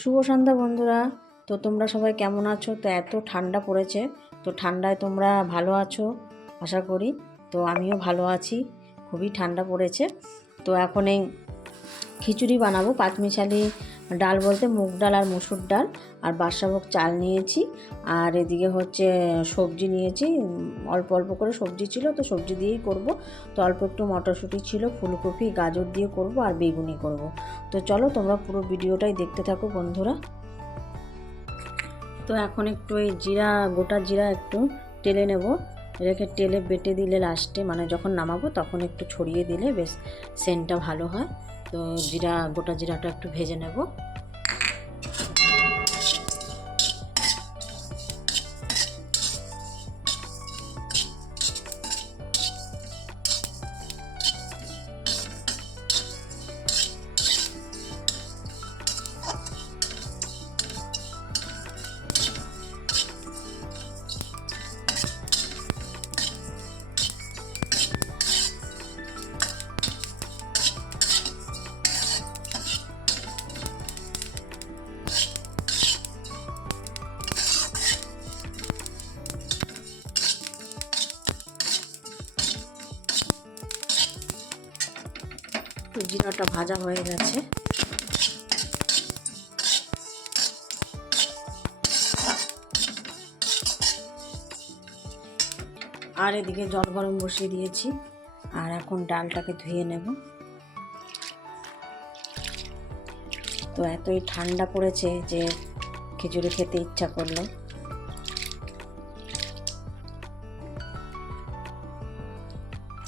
শুভ সন্ধ্যা বন্ধুরা। তো তোমরা সবাই কেমন আছো? তো এত ঠান্ডা পড়েছে, তো ঠান্ডায় তোমরা ভালো আছো আশা করি। তো আমিও ভালো আছি, খুবই ঠান্ডা পড়েছে। তো এখন এই খিচুড়ি বানাবো। পাঁচমিশালি ডাল বলতে মুগ ডাল আর মুসুর ডাল আর বাদশাভোগ চাল নিয়েছি। আর এদিকে হচ্ছে সবজি নিয়েছি, অল্প অল্প করে সবজি ছিল, তো সবজি দিয়েই করব। তো অল্প একটু মটরশুঁটি ছিল, ফুলকপি গাজর দিয়ে করব আর বেগুনি করব। তো চলো তোমরা পুরো ভিডিওটাই দেখতে থাকো বন্ধুরা। তো এখন একটু এই জিরা, গোটা জিরা একটু টেলে নেব, রেখে টেলে বেটে দিলে লাস্টে মানে যখন নামাবো তখন একটু ছড়িয়ে দিলে বেশ সেন্টটা ভালো হয়। তো গোটা জিরাটা একটু ভেজে নেব। জিরাটা ভাজা হয়ে গেছে। আর এদিকে জল গরম বসিয়ে দিয়েছি, আর এখন ডালটাকে ধুয়ে নেব। তো এতই ঠান্ডা পড়েছে যে খিচুড়ি খেতে ইচ্ছা করলো।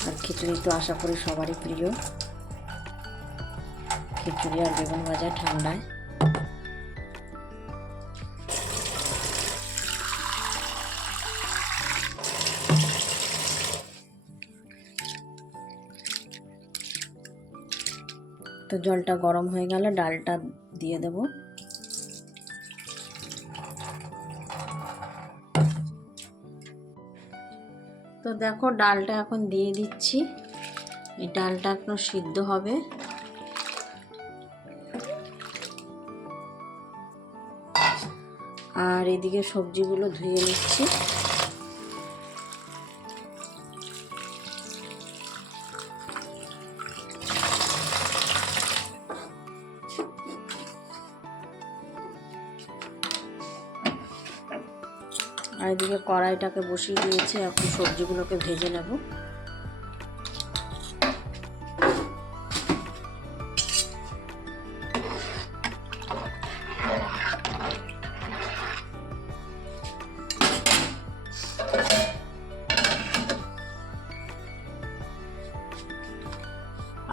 আর খিচুড়ি তো আশা করি সবারই প্রিয়, খিচুড়ি আর বেগুন ভাজা ঠান্ডায়। তো জলটা গরম হয়ে গেলে ডালটা দিয়ে দেব। তো দেখো ডালটা এখন দিয়ে দিচ্ছি, এই ডালটা এখন সিদ্ধ হবে। আর এদিকে সবজিগুলো ধুয়ে নিচ্ছি। আর এদিকে কড়াইটাকে বসিয়ে দিয়েছি, এখন সবজিগুলোকে ভেজে নেব।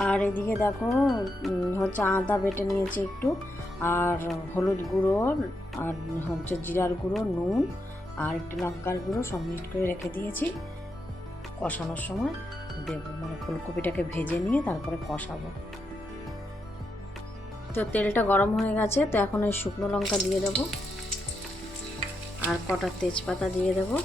আর এদিকে দেখো হচ্ছে আদা বেটে নিয়েছি একটু, আর হলুদ গুঁড়ো, আর হচ্ছে জিরার গুঁড়ো, নুন আর একটু লঙ্কার গুঁড়ো সব মিক্স করে রেখে দিয়েছি। কষানোর সময় দেব, মানে ফুলকপিটাকে ভেজে নিয়ে তারপরে কষাবো। তো তেলটা গরম হয়ে গেছে, তো এখন এই শুকনো লঙ্কা দিয়ে দেবো আর কটা তেজপাতা দিয়ে দেবো।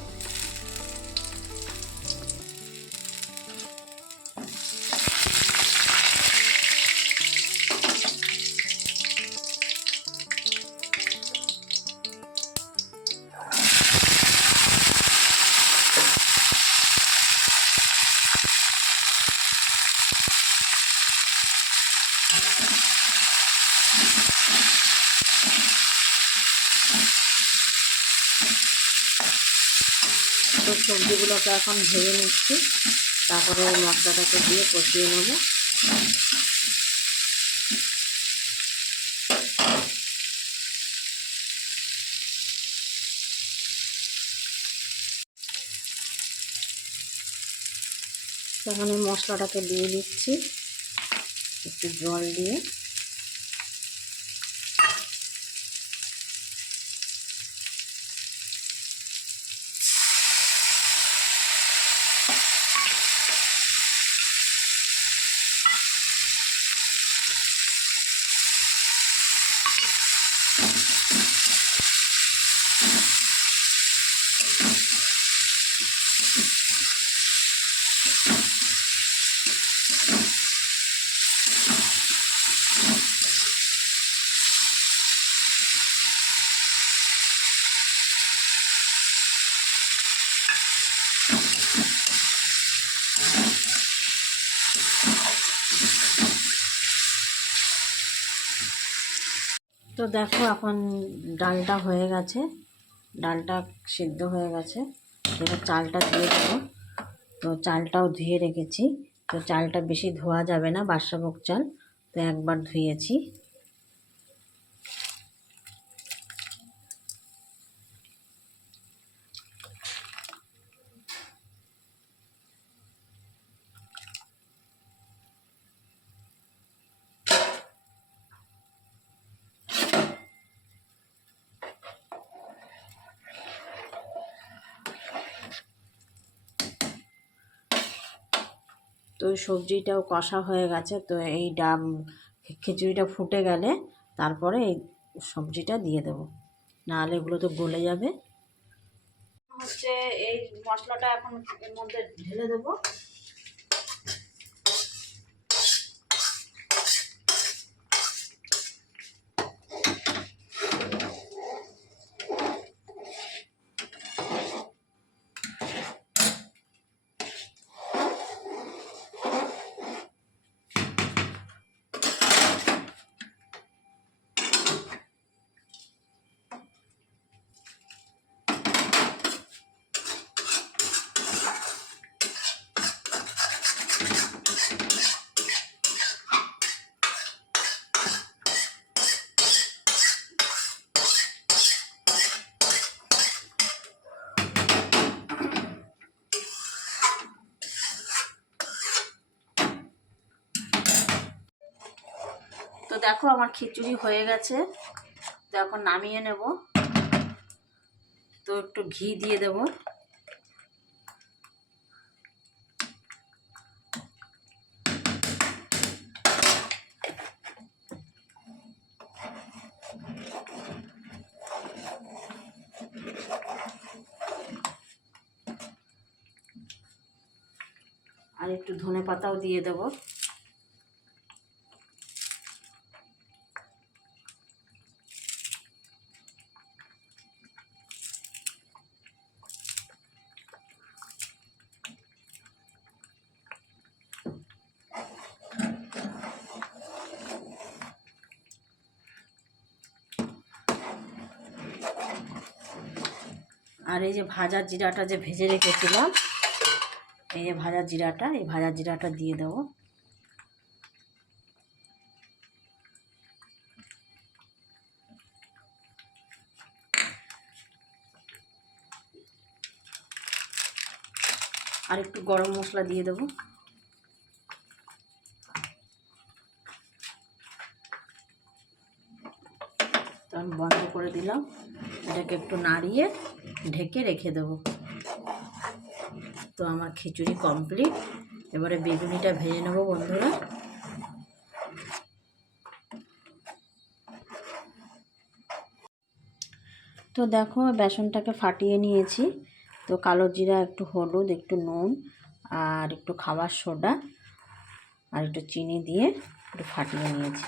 তো সবজিগুলোকে এখন ভেজে নিচ্ছি, তারপরে মশলাটাকে দিয়ে কষিয়ে নেব। তখন এই মশলাটাকে দিয়ে দিচ্ছি একটু জল দিয়ে। তো দেখো এখন ডালটা হয়ে গেছে, ডালটা সিদ্ধ হয়ে গেছে। এবার চালটা দিয়ে দেবো। তো চালটাও ধুয়ে রেখেছি। তো চালটা বেশি ধোয়া যাবে না, বাদশাভোগ চাল, তো একবার ধুয়েছি। তো সবজিটাও কষা হয়ে গেছে। তো এই খিচুড়িটা ফুটে গেলে তারপরে এই সবজিটা দিয়ে দেব, নাহলে এগুলো তো গলে যাবে। হচ্ছে এই মশলাটা এখন এর মধ্যে ঢেলে দেবো। তো দেখো আমার খিচুড়ি হয়ে গেছে। তো এখন নামিয়ে নেব। তো একটু ঘি দিয়ে দেব। আর একটু ধনে পাতাও দিয়ে দেব। আর এই যে ভাজা জিরাটা যে ভেজে রেখেছিলাম, এই যে ভাজা জিরাটা, এই ভাজা জিরাটা দিয়ে দেবো। আর একটু গরম মশলা দিয়ে দেবো। তো আমি বন্ধ করে দিলাম। এটাকে একটু নাড়িয়ে ঢেকে রেখে দেবো। তো আমার খিচুড়ি কমপ্লিট। এবারে বেগুনিটা ভেজে নেবো বন্ধুরা। তো দেখো বেসনটাকে ফাটিয়ে নিয়েছি। তো কালো জিরা, একটু হলুদ, একটু নুন, আর একটু খাবার সোডা, আর একটু চিনি দিয়ে একটু ফাটিয়ে নিয়েছি।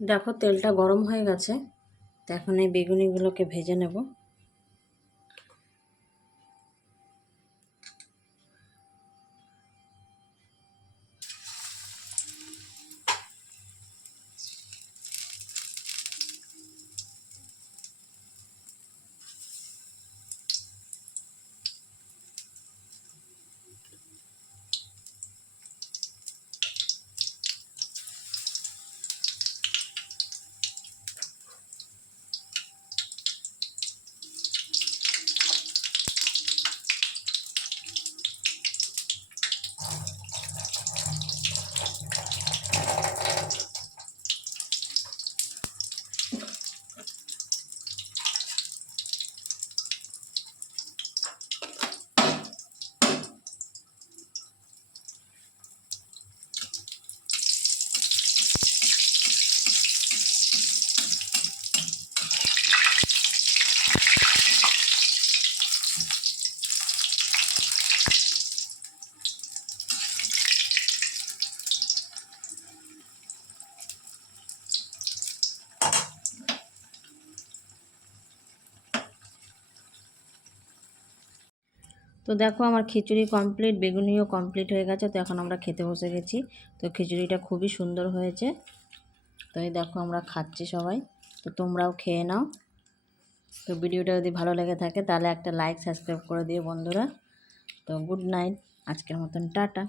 দেখো তেলটা গরম হয়ে গেছে। তো এখন এই বেগুনিগুলোকে ভেজে নেব। তো দেখো আমার খিচুড়ি কমপ্লিট, বেগুনিও কমপ্লিট হয়ে গেছে। তো এখন আমরা খেতে বসে গেছি। তো খিচুড়িটা খুবই সুন্দর হয়েছে। তো এই দেখো আমরা খাচ্ছি সবাই। তো তোমরাও খেয়ে নাও। তো ভিডিওটা যদি ভালো লেগে থাকে তাহলে একটা লাইক সাবস্ক্রাইব করে দিও বন্ধুরা। তো গুড নাইট, আজকের মতন টাটা।